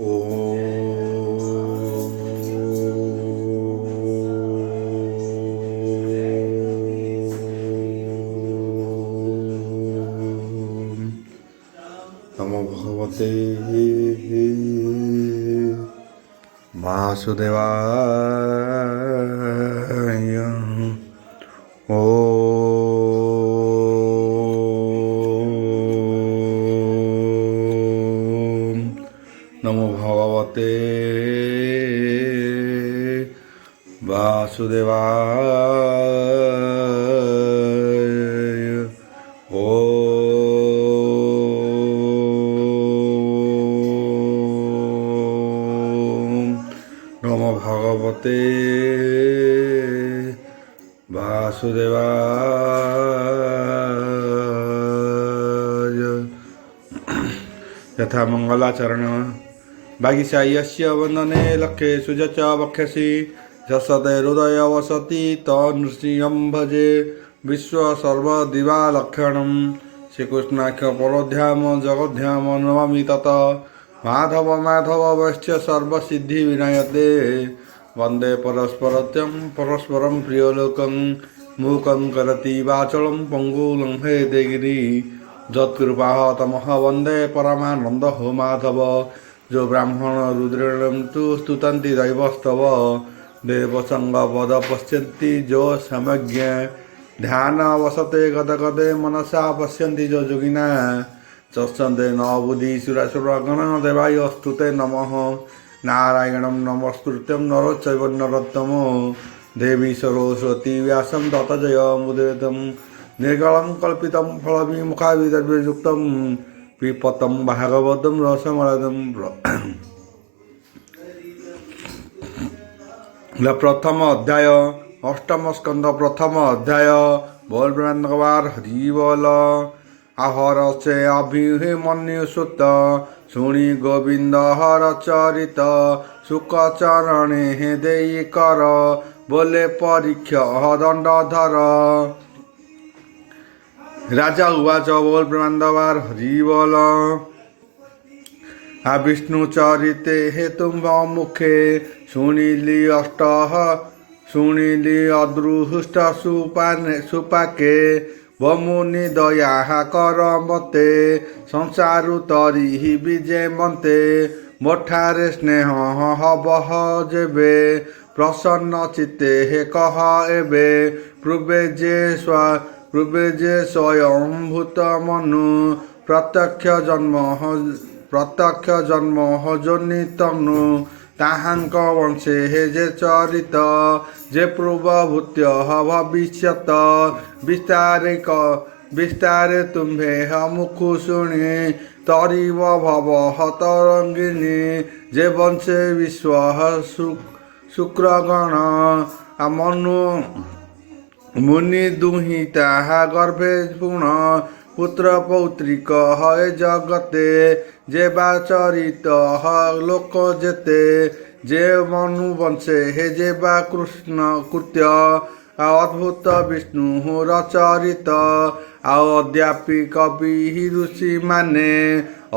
নমো ভগবতে বাসুদেবায়। নমো ভগবতে বাসুদেবায়। নমো ভগবতে বাসুদেবায়। यथा मंगलाचरण बागीशायस्य वंदने लक्ष्ये सुजच वक्षसि जसते हृदय वसति तनृसिंहं भजे विश्वसर्वदिवालक्षणं श्रीकृष्णाख्य परोध्याम जगध्याम नमामि तत माधव माधव वैश्य सर्वसिद्धि विनायते वंदे परस्परत्यं परस्परं प्रियलोकं मूकं करति वाचलं पंगुलं हेते गिरि जत्कृपा तमह वंदे परमानंद हो माधव जो ब्राह्मण रुद्रेणं तु स्तुतन्ति दैवस्तव देवसंग पद पश्यन्ति जो समज्ञ ध्यान वसते गद गदे मनसा पश्यन्ति जो योगिना चक्षन्ते न बुद्धि सुरासुरगण देवाय स्तुते नमः नारायणं नमस्कृत्यं नरोच्चैव नरोत्तमो देवी सरस्वती व्यासं तत जयमुदीरयम् निर्गलं कल्पितं फलविमुखाविदर्भयुक्तं पिपतं भागवतं रसमलदं प्रथम अध्याय अष्टम स्कंद प्रथम अध्याय बोल ब्रह्मवार हरि बोल आहर से अभिमन्यु सुत शुणी गोविंद हर चरित सुख चरणे देई कर बोले परीक्ष दंडधर राजा उवाच बोल ब्रह्मांडवार हरि बोल आ विष्णु चरिते हे तुम मुखे शुणिली अदृष्ट सुपाके बमुनि दया कर मते संसारु तरी विजय मते मोठारे स्नेह हबह जेबे प्रसन्न चित्ते हे कह एबे पूर्वे जे स्वयं भूत मनु प्रत्यक्ष जन्म जोनि तनु ताहांक वंशे हे जे चरित जे पूर्वभूत्य भविष्यत विस्तारे तुम्भे मुखु शुणी तरिव भव तरंगिनी जे वंशे विश्व शुक्रगण मनु मुनि दुहिता गर्भे पुण पुत्र पौत्रिक हय जगते जे चरित लोक जेते जे मनु वंशे हे जे कृष्ण कृत्य अद्भुत विष्णु रचरित अद्यापि कवि ऋषि माने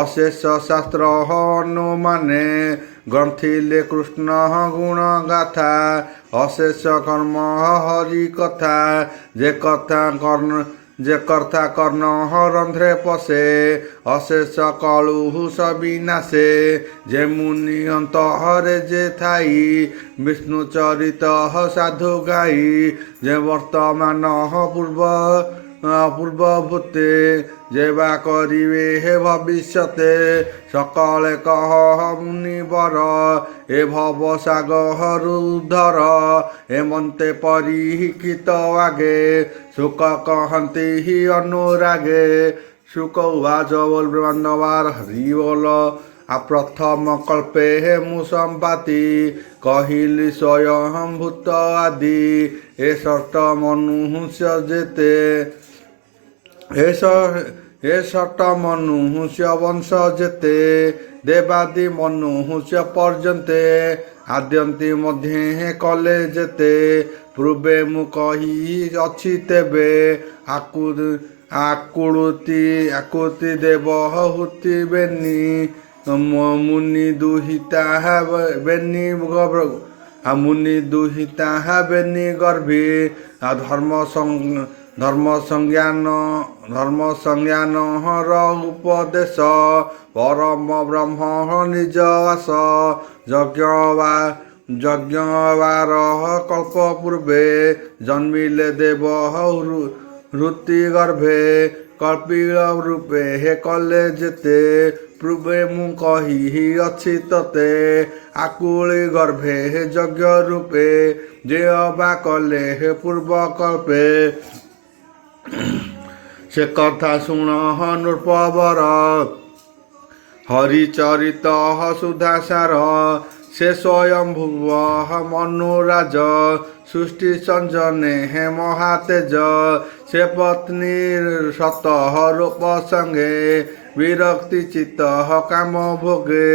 अशेष शास्त्र अनुमाने ग्रंथिले कृष्ण गुण गाथा अशेष कर्म हरि कथा जे कर्ता कर्ण रंध्रे पशे अशेष कलुहु सविनाशे जे मुनि अंतहरे जे थाई विष्णु चरित साधु गाई जे वर्तमान पूर्वभूते जेबा करिवे हे भविष्यते सकले कह मुनिवर ए भव सागर उद्धर हेमंते परिहित आगे सुख कहती ही अनुरागे सुख उवाच बोल ब्रह्मांडवार हरि बोल प्रथम कल्पे हे मुसंपाति कहिली स्वयं भूत आदि ए सत मनुष्य जेते हे सट मनुष्य वंश जेते देवादि मनुष्य पर्यन्ते आद्यन्ति मध्ये कले जेते पूर्वे मु कही अछि तेबे आकुति देव हुति बेनी ମୁନି ଦୁହିତା ବେନି ମୁନି ଦୁହିତା ବେନି ଗର୍ଭୀ ଧର୍ମ ସଂଜ୍ଞାନର ଉପଦେଶ ପରମ ବ୍ରହ୍ମ ନିଜ ବାସ ଯଜ୍ଞବାର କଳ୍ପ ପୂର୍ବେ ଜନ୍ମିଲେ ଦେବ ହୃତି ଗର୍ଭେ କଳ୍ପିଳ ରୂପେ କଲେ ଯେତେ ପୂର୍ବେ ମୁଁ କହି ଅଛି ତତେ ଆକୁଳି ଗର୍ଭେ ଯଜ୍ଞ ରୂପେ ଯେ ଅବା କଲେ ପୂର୍ବ କଳ୍ପେ ସେ କଥା ଶୁଣ ନୃପବର ହରିଚରିତ ସୁଧାସାର ସେ ସ୍ୱୟଂଭୁବ ମନୁରାଜ ସୃଷ୍ଟି ସଞ୍ଜନେ ମହାତେଜ ସେ ପତ୍ନୀ ସତ ରୂପ ସଙ୍ଗେ ବିରକ୍ତି ଚିତ୍ତ କାମ ଭୋଗେ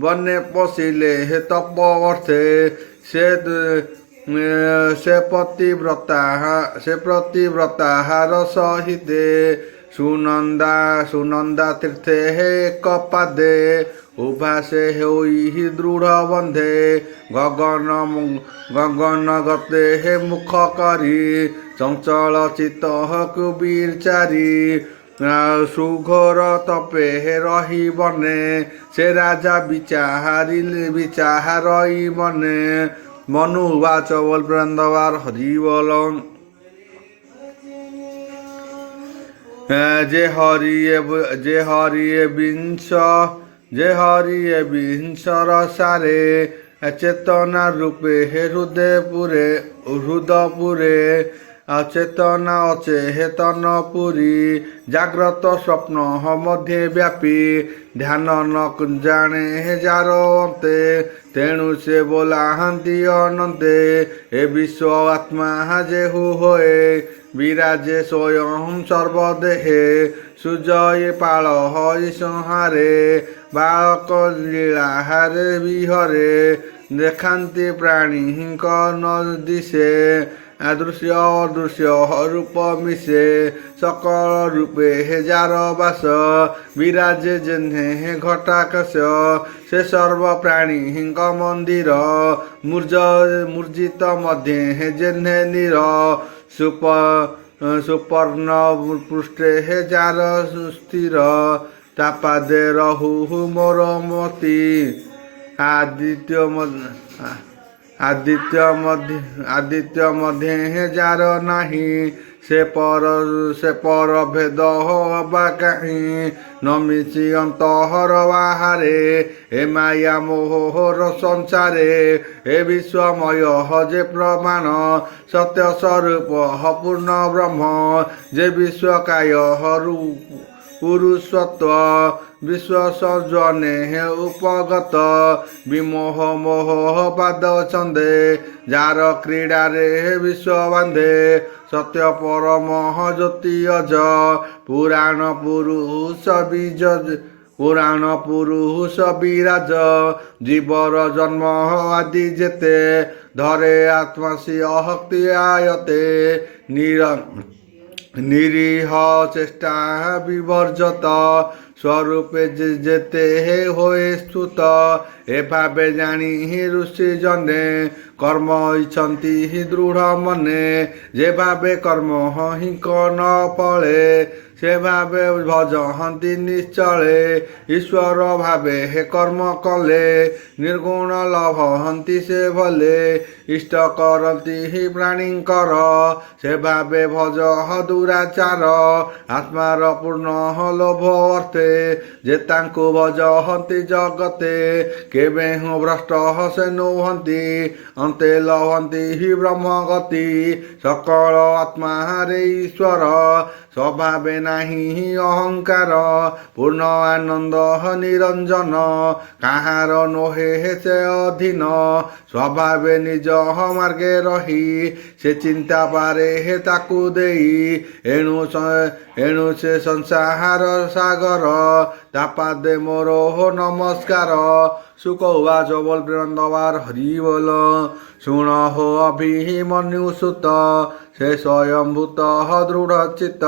ବନେ ପଶିଲେ ତପ ଅର୍ଥେ ସେ ପ୍ରତିବ୍ରତାହାର ସହିତେ ସୁନନ୍ଦା ତୀର୍ଥେ ଏକ ପାଦେ ଉଭାସେ ହୋଇ ଦୃଢ଼ ବନ୍ଧେ ଗଗନ ଗତେ ମୁଖ କରି ଚଞ୍ଚଳ ଚିତ୍ତ କୁବୀର ଚାରି ସୁଘୋର ତପେ ରହି ବନେ ସେ ରାଜା ବିଚାରଇ ମନେ ମନୁ ବାଚ ବୋଲ ବୃନ୍ଦବାର ହରି ବୋଲ যে হরিয়ে বিংশর সারে চেতনা রূপে হৃদপুরে চেতনা অচেতন পুরী জাগ্রত স্বপ্ন মধ্যে ব্যাপী ধ্যান ন জানে যার অন্তে তেণু সে বলাহান্তি অনন্তে এ বিশ্ব আত্মা যেহু হয়ে বিরাজে স্বয়ং সর্বদেহে সুজয়ে পাଳ হই সংহারে বাଳକ ଲୀଳାହାରେ ବିହରେ ଦେଖାନ୍ତି ପ୍ରାଣୀଙ୍କ ନ ଦିଶେ ଦୃଶ୍ୟ ଅଦୃଶ୍ୟ ରୂପ ମିଶେ ସକଳ ରୂପେ ଯାର ବାସ ବିରାଜେ ଯେହ୍ନେ ଘଟାକାଶ ସେ ସର୍ବ ପ୍ରାଣୀଙ୍କ ମନ୍ଦିର ମୂର୍ଜିତ ମଧ୍ୟ ଯେହ୍ନେ ନୀର ସୁପର୍ଣ୍ଣ ପୃଷ୍ଠେ ଯାର ସ୍ଥିର ତାପାଦେ ରହୁ ମୋର ମତି ଆଦିତ୍ୟ ମଧ୍ୟ ଯାର ନାହିଁ ସେ ପର ଭେଦ ହବା କାହିଁ ନମିଛି ଅନ୍ତହର ବାହାରେ ଏ ମାୟା ମୋହର ସଂସାରେ ଏ ବିଶ୍ୱମୟ ଯେ ପ୍ରମାଣ ସତ୍ୟ ସ୍ୱରୂପ ପୂର୍ଣ୍ଣ ବ୍ରହ୍ମ ଯେ ବିଶ୍ୱକାୟ ପୁରୁଷତ୍ୱ ବିଶ୍ୱସର୍ଜନେ ଉପଗତ ବିମୋହ ମୋହ ପାଦ ଚନ୍ଦେ ଯାର କ୍ରୀଡ଼ାରେ ବିଶ୍ୱ ବାନ୍ଧେ ସତ୍ୟ ପରମ ଜ୍ୟୋତି ଅଜ ପୁରାଣ ପୁରୁଷ ବିରାଜ ଜୀବର ଜନ୍ମ ଆଦି ଯେତେ ଧରେ ଆତ୍ମାସି ଅହକ୍ତି ଆୟତେ ନିରୀହ ଚେଷ୍ଟା ବିବର୍ଜତ ସ୍ୱରୂପେ ଯେତେ ହୋଏ ସ୍ତୁତ ଏ ଭାବେ ଜାଣି ଋଷି ଜନେ କର୍ମ ଇଚ୍ଛନ୍ତି ଦୃଢ଼ ମନେ ଯେ ଭାବେ କର୍ମ ହିଁ ନ ଫଳେ ସେ ଭାବେ ଭଜନ୍ତି ନିଶ୍ଚଳେ ଈଶ୍ୱର ଭାବେ କର୍ମ କଲେ ନିର୍ଗୁଣ ଲଭନ୍ତି ସେ ଭଲେ ଇଷ୍ଟ କରନ୍ତି ପ୍ରାଣୀଙ୍କର ସେ ଭାବେ ଭଜ ଦୁରାଚାର ଆତ୍ମାର ପୂର୍ଣ୍ଣ ଲୋଭ ଅର୍ଥେ ଯେ ତାଙ୍କୁ ଭଜନ୍ତି ଜଗତେ କେବେ ଭ୍ରଷ୍ଟ ସେ ନୁହନ୍ତି ଅନ୍ତେ ଲଭନ୍ତି ବ୍ରହ୍ମଗତି ସକଳ ଆତ୍ମାରେ ଈଶ୍ୱର ସ୍ୱଭାବେ ନାହିଁ ଅହଙ୍କାର ପୂର୍ଣ୍ଣ ଆନନ୍ଦ ନିରଞ୍ଜନ କାହାର ନୋହେ ସେ ଅଧୀନ ସ୍ୱଭାବେ ନିଜ ମାର୍ଗେ ରହି ସେ ଚିନ୍ତା ପାରେ ତାକୁ ଦେଇ ଏଣୁ ସେ ସଂସାର ସାଗର ତାପାଦେ ମୋର ନମସ୍କାର सुक उवाच बलवीरन्दवार हरि बोल। शुण हो अभिमन्यु सुत से स्वयंभूत दृढ़चित्त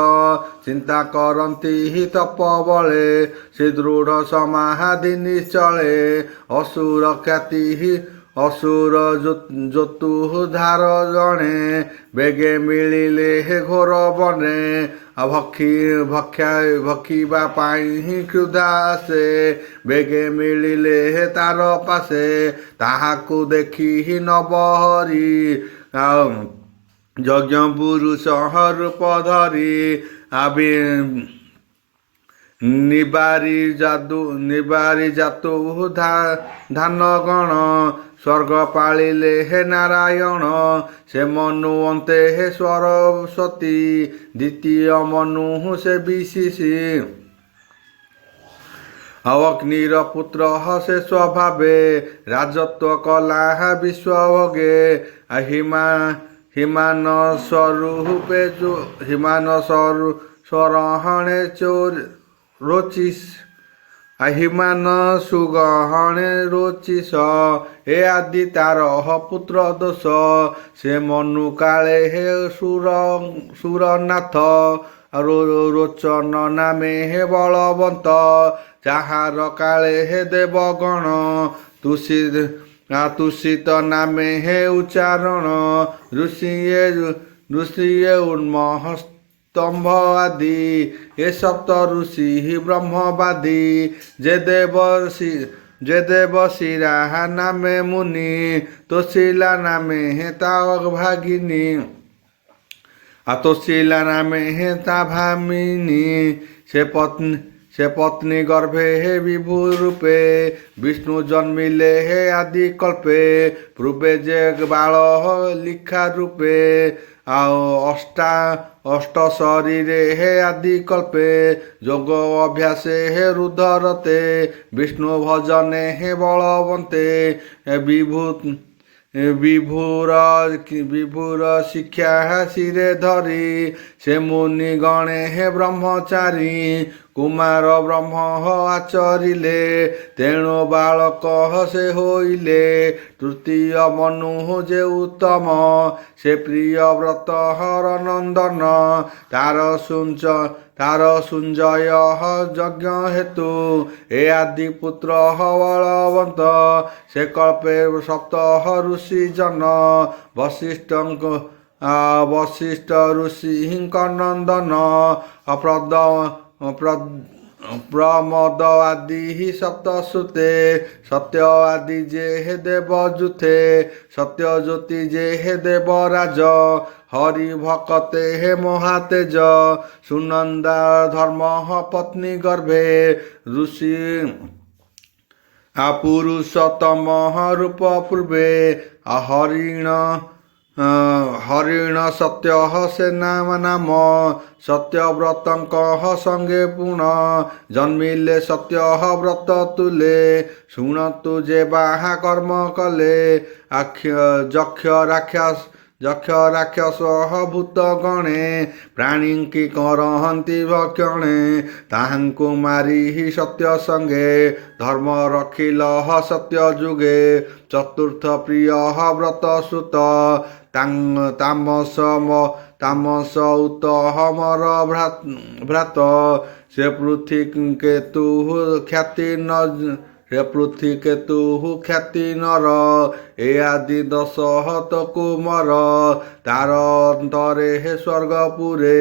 चिंता करती तप बले से दृढ़ समाधि निश्चले असुर ख्याति असुर जोतुधार जणे बेगे मिलिले घोर बने भक्षिबा पाई क्षुधा से बेगे मिलिले तार पासे ताहाकु देखी नबहरी यज्ञ पुरुष रूप धरी आबि निबारी जातु धान गण स्वर्ग पालिले हे नारायण से मनु अन्ते हे सरस्वती द्वितीय मनु से विशिषि अवग्निर पुत्र से स्वभावे राजत्व कला विश्वभोगे हिमान स्वरूपे स्वरहणे चोर रोचिस हिमान सुगहणे रोचिस हे आदि तार पुत्र दोष से मनु काले हे सुरनाथ रोचन नामे हे बलवंत चाहार काले हे देवगण तुषित नामे हे उच्चारण ऋषिये उन्मह स्तंभ आदि ये सप्त ऋषि ब्रह्मवादी जे देव शिरा नामे मुनि तोशिला नामे हे भागिनी तोशिला नामे हे भामिनी से पत्नी गर्भे हे विभु रूपे विष्णु जन्मिले हे आदि कल्पे पूर्वे जे बाल लिखा रूपे अष्ट शरीरे हे आदि कल्पे जोग अभ्यासे हे रुधरते विष्णु भजने हे बलवंते विभुर शिक्षा शिरे धरी से मुनि गणे हे ब्रह्मचारी कुमार ब्रह्म आचरिले तेणु बालक से होइले तृतीय मनु जे उत्तम से प्रिय व्रत हर नंदन तार सुंजय यज्ञ हेतु ए आदि पुत्र बलवंत से कल्पे सप्त ऋषि जन वशिष्ठ ऋषि नंदन प्रमद आदि सप्तसुते सत्य आदि जे हे देवजुथे सत्य ज्योति जे हे देवराज हरि भक्ते हे महातेज सुनंदा धर्म पत्नी गर्भे ऋषि पुरुषोत्तम रूप पूर्वे हरिण सत्य से नाम सत्यव्रत संगे पुण जन्मिले सत्य व्रत तुले शुणतु जे बाहा कर्म कले यक्ष राक्षस भूत गणे प्राणी की करहंती भक्षणे ताहांकु मारी सत्य संगे धर्म रखिल सत्य जुगे चतुर्थ प्रिय व्रत सुत तामस उत हमर भ्रात से पृथ्वी केतु ख्याति नर ए आदि 10 कुमार तार अंतरे हे स्वर्गपुरे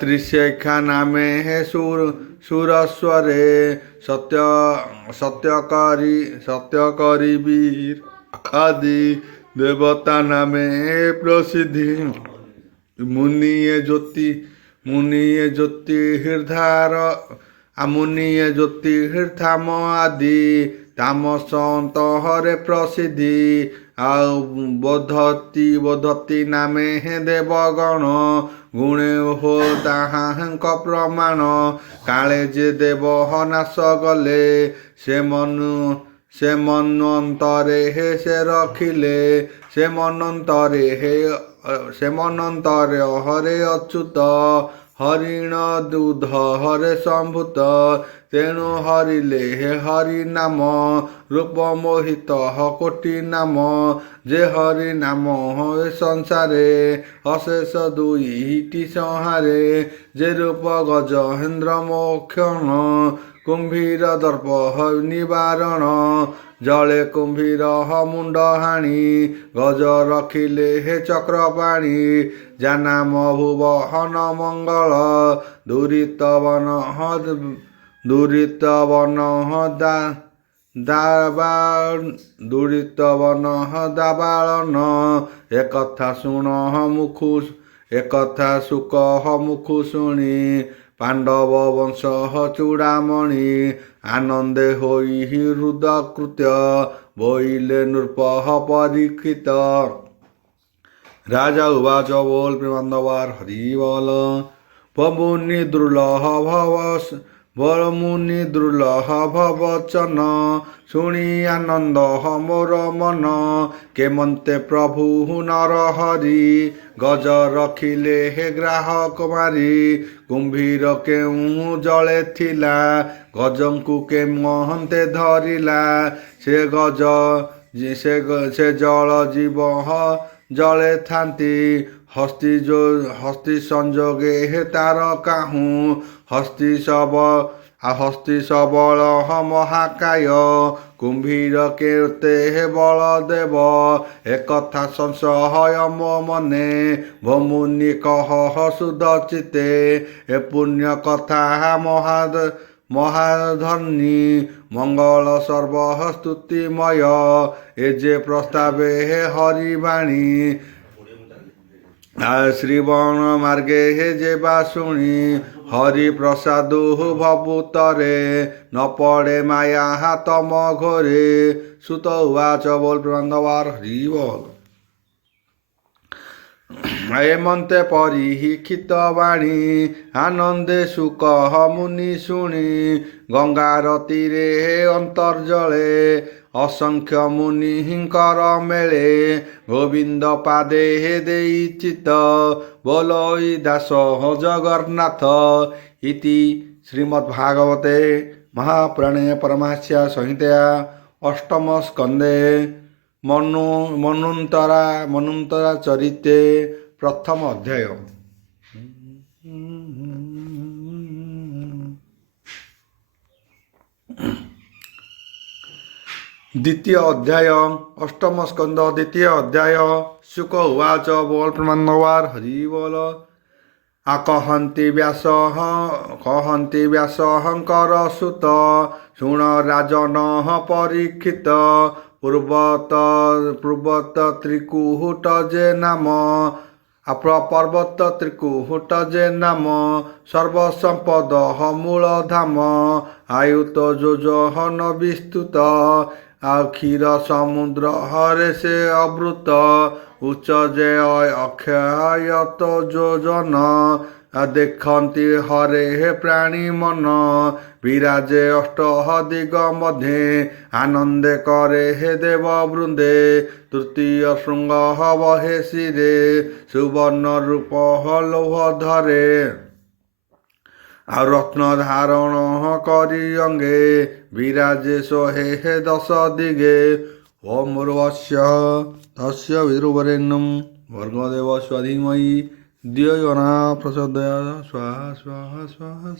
त्रिशेखा नामे हे सुरस्वरे सत्यकरी वीर आदि देवता नामे हे प्रसिद्धि मुनिये ज्योति हृदय मुनिये ज्योति हृथाम आदि तामस अंतहरे प्रसिद्धि बोधती नामे हे देवगण गुणे हो ताहांक प्रमाण काले जे देव नाश गले से मनंतरे हे से रखिले से मनंतरे हरे अच्युत ହରିଣ ଦୁଧରେ ସମ୍ଭୂତ ତେଣୁ ହରିଲେ ହରି ନାମ ରୂପ ମୋହିତ କୋଟି ନାମ ଯେ ହରି ନାମ ଏ ସଂସାରେ ଅଶେଷ ଦୁଇଟି ସଂହାରେ ଯେ ରୂପ ଗଜେନ୍ଦ୍ର ମୋକ୍ଷଣ କୁମ୍ଭୀର ଦର୍ପ ନିବାରଣ ଜଳେ କୁମ୍ଭୀର ମୁଣ୍ଡ ହାଣି ଗଜ ରଖିଲେ ଚକ୍ର ପାଣି ଜାନାମ ଭୁବନ ମଙ୍ଗଳ ଦୁରିତ ବନ ଦାବାଳନ ଏକଥା ଶୁଣ ମୁଖୁ ଏକଥା ସୁକ ମୁଖୁ ଶୁଣି ପାଣ୍ଡବ ବଂଶ ଚୂଡ଼ାମଣି ଆନନ୍ଦେ ହୋଇ ହୃଦ କୃତ୍ୟ ବୋଇଲେ ନୃପ ପରୀକ୍ଷିତ राजा उवाच बोल प्रेमानंदवार हरि बोल मुनि दुर्लभ भवचन शुणी आनंद मोर मन केमंते प्रभु नर हरि गज रखिले ग्राहक मारी कुंभीर केउ जले थिला गजंकु के महंते धरिला से गज से जल जीव जले थांती हस्ती संजोगे तार काहू हस्ती सबल महाकाय कुंभीर केते बल देव एकथा संशय मो मने भमुनि कह सुध चिते ए पुण्य कथा महाधनी मंगल सर्व स्तुतिमय ए जे प्रस्तावे हरिवाणी श्रीवण मार्गे जे बासुणी हरि प्रसाद भवुतरे न पड़े माया तम घोरे सुत उवाच बोल प्रेमानंदवार हरि बोल हेमंते परिहित वाणी आनंदे सुख मुनि शुणी गंगार तीरे अंतर्जले असंख्य मुनिकर मेले गोविंद पादे देई चित बोलोई दास जगन्नाथ इति श्रीमद्भागवते महापुराणे परमहंस संहितया अष्टम स्कंदे मनुन्तरा चरिते प्रथम अध्याय द्वितीय अध्याय अष्टम स्कंद द्वितीय अध्याय शुक उवाच बोल प्रेमानंदवार हरि बोल कहन्ति व्यासहंकर सुत शुण राजन परीक्षित पूर्वत त्रिकुहुट जे नाम पर्वत त्रिकुहुट जे नाम सर्वसंपद मूल धाम आयुत जोजहन विस्तुत क्षीर समुद्र हरे से अवृत उच्च जे अक्षयत जोजन देखती हरे प्राणी मन विराजे अष्ट दिग मध्य आनंदे करे हे देव वृंदे तृतीय श्रृंग बहे शिरे सुवर्ण रूप लौह धरे रत्न धारण करी अंगे विराजे सोहे हे दश दिगे ओम मुर्वस्य तस्य विद्रुवरेण्यं भर्गदेवस्य धीमहि धियो यो नः प्रचोदयात् स्वाहा स्वाहा स्वाहा।